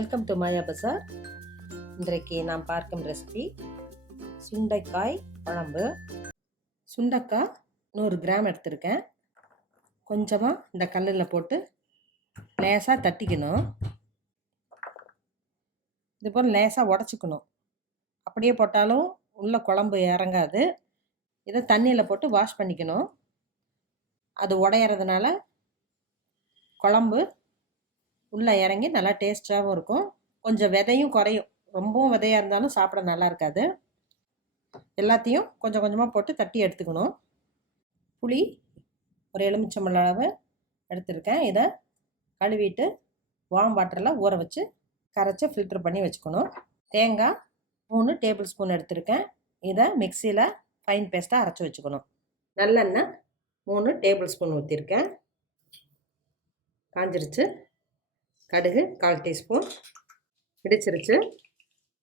Welcome to மாயா பஜார். இன்றைக்கு நாம் பார்க்கும் ரெசிபி சுண்டைக்காய் குழம்பு. சுண்டைக்காய் 100 கிராம் எடுத்திருக்கேன். கொஞ்சமாக இந்த கல்லில் போட்டு லேசாக தட்டிக்கணும். இது போல் லேசாக உடச்சிக்கணும். அப்படியே போட்டாலும் உள்ள குழம்பு இறங்காது. இதை தண்ணியில் போட்டு வாஷ் பண்ணிக்கணும். அது உடையிறதுனால குழம்பு உள்ளே இறங்கி நல்லா டேஸ்ட்டாகவும் இருக்கும். கொஞ்சம் விதையும் குறையும். ரொம்பவும் விதையாக இருந்தாலும் சாப்பிட நல்லா இருக்காது. எல்லாத்தையும் கொஞ்சம் கொஞ்சமாக போட்டு தட்டி எடுத்துக்கணும். புளி ஒரு எலுமிச்சம்பழம் அளவு எடுத்துருக்கேன். இதை கழுவிட்டு வார்ம் வாட்டரில் ஊற வச்சு கரைச்சி ஃபில்டர் பண்ணி வச்சுக்கணும். தேங்காய் 3 டேபிள் ஸ்பூன் எடுத்திருக்கேன். இதை மிக்சியில் ஃபைன் பேஸ்ட்டாக அரைச்சி வச்சுக்கணும். நல்லெண்ணெய் 3 டேபிள் ஸ்பூன் ஊற்றிருக்கேன். காஞ்சிருச்சு. கடுகு 1/4 டீஸ்பூன் இடிச்சிருச்சு.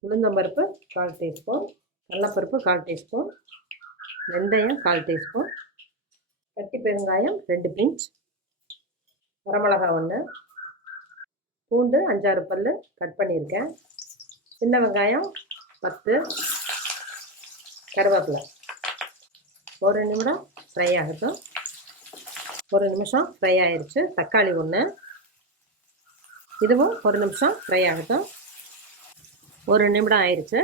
உளுந்தம்பருப்பு 1/4 டீஸ்பூன், கடலைப்பருப்பு 1/4 டீஸ்பூன், வெந்தயம் 1/4 டீஸ்பூன், கட்டி பெருங்காயம் 2 பிஞ்ச், வரமிளகா 1, பூண்டு 5-6 பல் கட் பண்ணியிருக்கேன், சின்ன வெங்காயம் 10, கருவேப்பிலை. 1 நிமிடம் ஃப்ரை ஆகட்டும். 1 நிமிஷம் ஃப்ரை ஆயிடுச்சு. தக்காளி 1, இதுவும் 1 நிமிஷம் ஃப்ரை ஆகட்டும். 1 நிமிடம் ஆயிடுச்சு.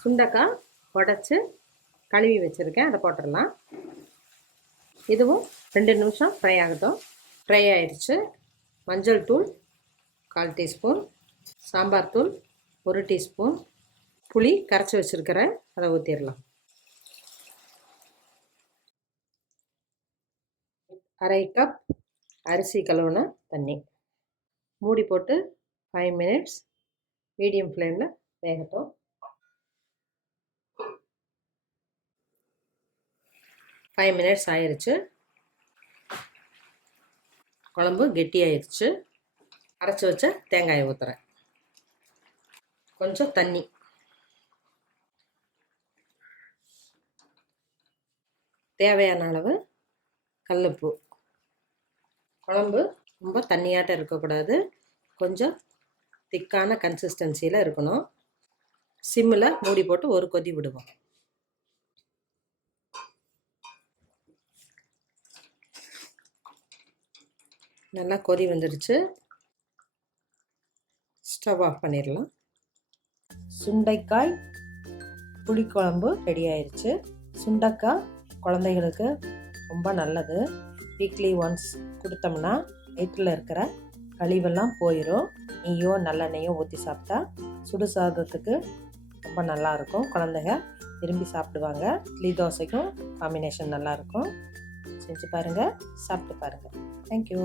சுண்டைக்காய் உடச்சி கழுவி வச்சுருக்கேன், அதை போட்டுடலாம். இதுவும் 2 நிமிஷம் ஃப்ரை ஆகட்டும். ஃப்ரை ஆயிடுச்சு. மஞ்சள் தூள் 1/4 டீஸ்பூன், சாம்பார் தூள் 1 டீஸ்பூன், புளி கரைச்சி வச்சுருக்கிறேன், அதை ஊற்றிடலாம். 1/2 கப் அரிசி கழுவுன தண்ணி. மூடி போட்டு 5 மினிட்ஸ் மீடியம் ஃப்ளேமில் வேகட்டும். 5 மினிட்ஸ் ஆயிடுச்சு. குழம்பு கெட்டியாயிடுச்சு. அரைச்சி வச்ச தேங்காயை ஊற்றுறேன். கொஞ்சம் தண்ணி, தேவையான அளவு கல்லுப்பு. குழம்பு ரொம்ப தண்ணியாட்டம் இருக்கக்கூடாது, கொஞ்சம் திக்கான கன்சிஸ்டன்சியில் இருக்கணும். சிம்மில் மூடி போட்டு ஒரு கொதி விடுவோம். நல்லா கொதி வந்துடுச்சு. ஸ்டவ் ஆஃப் பண்ணிடலாம். சுண்டைக்காய் புளிக்குழம்பு ரெடி ஆயிடுச்சு. சுண்டைக்காய் குழந்தைகளுக்கு ரொம்ப நல்லது. வீக்லி ஒன்ஸ் கொடுத்தோம்னா வயிற்றில் இருக்கிற கழிவெல்லாம் போயிடும். நெய்யோ நல்லெண்ணெய்யோ ஊற்றி சாப்பிட்டா சுடு சாதத்துக்கு ரொம்ப நல்லாயிருக்கும். குழந்தைங்க விரும்பி சாப்பிடுவாங்க. இட்லி தோசைக்கும் காம்பினேஷன் நல்லாயிருக்கும். செஞ்சு பாருங்கள், சாப்பிட்டு பாருங்கள். தேங்க்யூ.